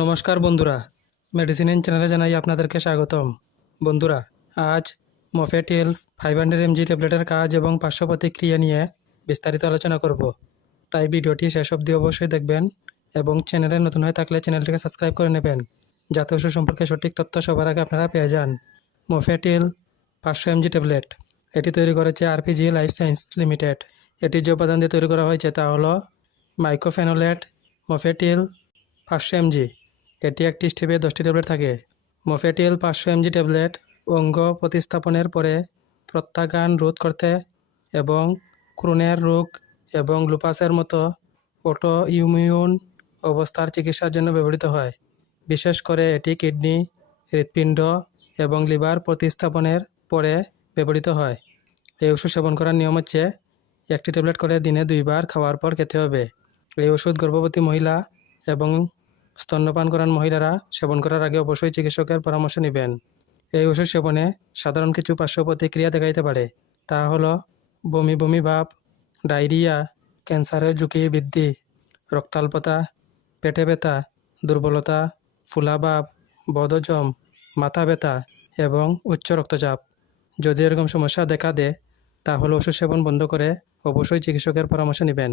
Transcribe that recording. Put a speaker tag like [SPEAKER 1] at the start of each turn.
[SPEAKER 1] নমস্কার বন্ধুরা। মেডিসিন চ্যানেলে জানাই আপনাদেরকে স্বাগতম। বন্ধুরা, আজ মফেটিল ফাইভ হান্ড্রেড এমজি ট্যাবলেটের কাজ এবং পার্শ্ব প্রতিক্রিয়া নিয়ে বিস্তারিত আলোচনা করব। তাই ভিডিওটি শেষ অবধি অবশ্যই দেখবেন এবং চ্যানেলে নতুন হয়ে থাকলে চ্যানেলটিকে সাবস্ক্রাইব করে নেবেন। যাতে ওষুধ সম্পর্কে সঠিক তথ্য সবার আগে আপনারা পেয়ে যান। মফেটিল পাঁচশো এমজি ট্যাবলেট এটি তৈরি করেছে আরপিজি লাইফ সায়েন্স লিমিটেড এটি যে উপাদান দিয়ে তৈরি করা হয়েছে তা হলো মাইক্রোফেনোলেট মফেটিল পাঁচশো এমজি এটি একটি স্টেপে দশটি ট্যাবলেট থাকে। মফেটিল পাঁচশো এমজি ট্যাবলেট অঙ্গ প্রতিস্থাপনের পরে প্রত্যাঘান রোধ করতে এবং ক্রোনের রোগ এবং লুপাসের মতো অটো ইমিউন অবস্থার চিকিৎসার জন্য ব্যবহৃত হয়। বিশেষ করে এটি কিডনি, হৃৎপিণ্ড এবং লিভার প্রতিস্থাপনের পরে ব্যবহৃত হয়। এই ওষুধ সেবন করার নিয়ম হচ্ছে, একটি ট্যাবলেট করে দিনে দুইবার খাওয়ার পর খেতে হবে। এই ওষুধ গর্ভবতী মহিলা এবং স্তন্যপান করান মহিলারা, সেবন করার আগে অবশ্যই চিকিৎসকের পরামর্শ নেবেন। এই ওষুধ সেবনে সাধারণ কিছু পার্শ্ব প্রতিক্রিয়া দেখাইতে পারে। তা হলো বমি বমি ভাব, ডায়রিয়া, ক্যান্সারের ঝুঁকি বৃদ্ধি, রক্তাল্পতা, পেটে ব্যথা, দুর্বলতা ফুলাভাব বদহজম, মাথা ব্যথা এবং উচ্চ রক্তচাপ। যদি এরকম সমস্যা দেখা দেয়, তাহলে ওষুধ সেবন বন্ধ করে অবশ্যই চিকিৎসকের পরামর্শ নেবেন।